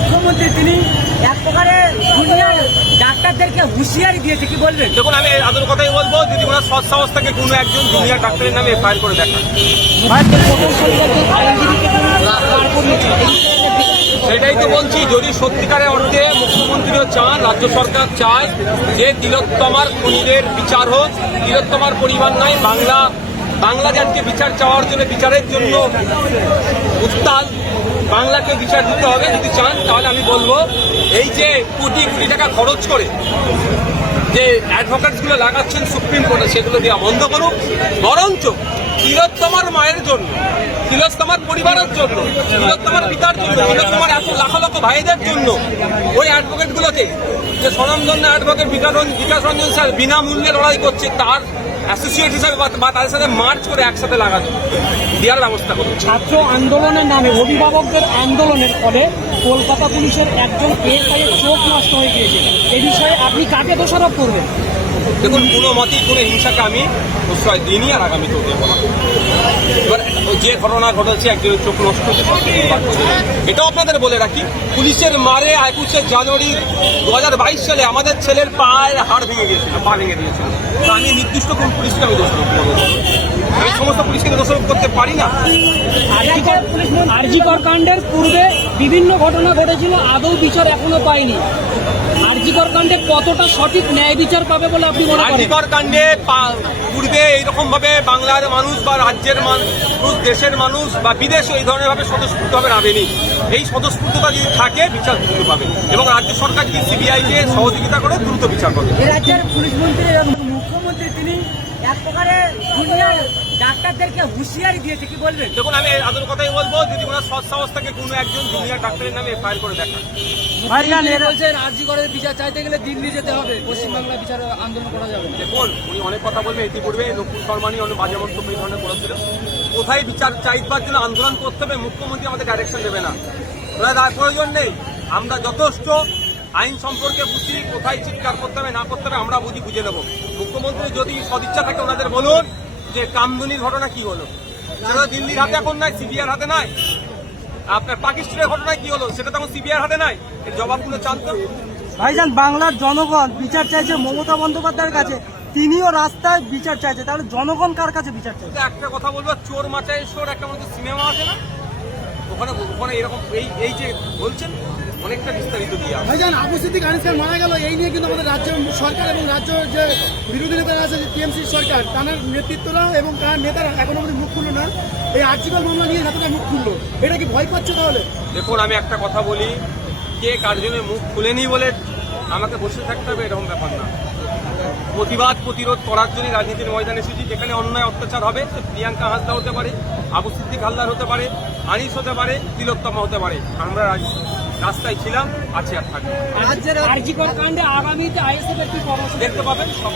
মুখ্যমন্ত্রী তিনি এক প্রকারে দুনিয়ার ডাক্তারদেরকে হুঁশিয়ারি দিয়েছে কি বলবেন। দেখুন, আমি আদর কথাই বলব যদি ওনার সৎ সাহস থেকে কোনো একজন জুনিয়র ডাক্তারের নামে এফআইআর করে দেখান। সেটাই তো বলছি, যদি সত্যিকারের অর্থে মুখ্যমন্ত্রীও চান, রাজ্য সরকার চায় যে তিলোত্তমার খুনিদের বিচার হোক, তিলোত্তমার পরিবার নয়, বাংলা বাংলা জাতিকে বিচার চাওয়ার জন্য, বিচারের জন্য উত্তাল। বাংলাকে বিচার দিতে হবে, যদি চান, তাহলে আমি বলব, এই যে কোটি কোটি টাকা খরচ করে যে অ্যাডভোকেটসগুলো লাগাচ্ছেন সুপ্রিম কোর্টে, সেগুলো দেওয়া বন্ধ করুক। বরঞ্চ তিলোত্তমার মায়ের জন্য, তিলোত্তমার পরিবারের জন্য, তিলোত্তমার পিতার জন্য, তিলোত্তমার এত লাখ লক্ষ ভাইদের জন্য ওই অ্যাডভোকেট গুলোকে যে স্বনামধন্য অ্যাডভোকেট বিকাশ বিকাশ রঞ্জন স্যার বিনামূল্যে লড়াই করছে, তার অ্যাসোসিয়েট হিসাবে বা তাদের সাথে মার্চ করে একসাথে লাগানো। দেওয়ার ব্যবস্থা করুন। ছাত্র আন্দোলনের নামে অভিভাবকদের আন্দোলনের ফলে কলকাতা পুলিশের একজন এসআই এর চোখ নষ্ট হয়ে গিয়েছে এ বিষয়ে আপনি কাকে দোষারোপ করবেন? দেখুন কোনো মতেই কোনো হিংসাকে আমি প্রশ্রয় দিইনি আর আগামীতেও দেবো না। যে ঘটনা ঘটেছে, একজনের চোখ নষ্ট এটাও আপনাদের বলে রাখি, পুলিশের মারে একুশে জানুয়ারি দু হাজার বাইশ সালে আমাদের ছেলের পায়ের হাড় ভেঙে গিয়েছিল, পা ভেঙে দিয়েছিল। আমি নির্দিষ্ট কোন পুলিশকে আমি করব? আমি সমস্ত পুলিশকে দোষারোপ করতে পারি না। আরজিকর কাণ্ডের পূর্বে বিভিন্ন ঘটনা ঘটেছিল আদৌ বিচার এখনও পায়নি আরজিকর কাণ্ডে কতটা সঠিক ন্যায় বিচার পাবে বলে আপনি মনে করেন? আর্থিকর কাণ্ডে পা- পূর্বে এইরকম ভাবে বাংলার মানুষ বা রাজ্যের মানুষ দেশের মানুষ বা বিদেশে এই ধরনের ভাবে স্বতঃস্ফূর্ত ভাবে নামেনি। এই স্বতঃস্ফূর্ততা যদি থাকে বিচার দ্রুত পাবে এবং রাজ্য সরকার যদি সিবিআই কে সহযোগিতা করে দ্রুত বিচার করবে রাজ্যের পুলিশ মন্ত্রী এবং মুখ্যমন্ত্রী তিনি এক প্রকারে দুনিয়ার ডাক্তারদেরকে হুঁশিয়ারি দিয়েছে কি বলবেন? দেখুন আমি আদর কথাই বলব যদি ওনার থেকে কোনো একজন জুনিয়র ডাক্তারের নামে এফআইআর করে দেখান ভাইজান বলছেন আরজি করের বিচার চাইতে গেলে দিল্লি যেতে হবে পশ্চিমবাংলায় বিচার আন্দোলন করা যাবে। না দেখুন উনি অনেক কথা বলবেন ইতিপূর্বে নকুল শর্মানি অনেক বাজে মন্তব্য এই ধরনের করেছিল কোথায় বিচার চাইবার জন্য আন্দোলন করতে হবে মুখ্যমন্ত্রী আমাদের ডাইরেকশন দেবে না। প্রয়োজন নেই। আমরা যথেষ্ট আইন সম্পর্কে বুঝি কোথায় চিৎকার করতে হবে না করতে হবে আমরা বুঝি বুঝে নেব। মুখ্যমন্ত্রী যদি সদিচ্ছা থাকে ওনাদের বলুন যে কামদুনির ঘটনা কি হলো। সেটা দিল্লির হাতে এখন নাই সিবিআর হাতে নাই। আপনার পাকিস্তানের ঘটনায় কি হলো সেটা তখন সিবিআর হাতে নাই। এর জবাবগুলো চান তো। ভাইজান বাংলার জনগণ বিচার চাইছে মমতা বন্দ্যোপাধ্যায়ের কাছে তিনিও রাস্তায় বিচার চাইছে তাহলে জনগণ কার কাছে বিচার চাইছে? একটা কথা বলব চোর মাচাই চোর একটা মতো সিনেমা আছে না? ওখানে ওখানে এরকম এই এই যে বলছেন অনেকটা বিস্তারিত দিয়ে। ভাইজান আবু সিদ্দিক আনিস খান মারা গেল এই নিয়ে কিন্তু আমাদের রাজ্য সরকার এবং রাজ্য যে বিরোধী নেতারা আছে টিএমসি সরকার তাদের নেতৃত্বরা এবং তার নেতারা এখনও আমাদের মুখ খুললো না এই আর্জিকাল মামলা নিয়ে যাতে মুখ খুললো এটা কি ভয় পাচ্ছে তাহলে দেখুন আমি একটা কথা বলি কে কার জন্য মুখ খুলেনি বলে আমাকে বসে থাকতে হবে এরকম ব্যাপার না। প্রতিবাদ প্রতিরোধ করার জন্যই রাজনীতির ময়দানে এসেছি। যেখানে অন্যায় অত্যাচার হবে সে প্রিয়াঙ্কা হাসদা হতে পারে আবু সিদ্দিক হালদার হতে পারে আনিস হতে পারে তিলোত্তমা হতে পারে। আমরা রাস্তায় ছিলাম আছি আর থাকব। রাজ্যের আরজিকর কাণ্ডে আগামীতে আইএসএফ কি কর্মসূচি? দেখতে পাবেন সব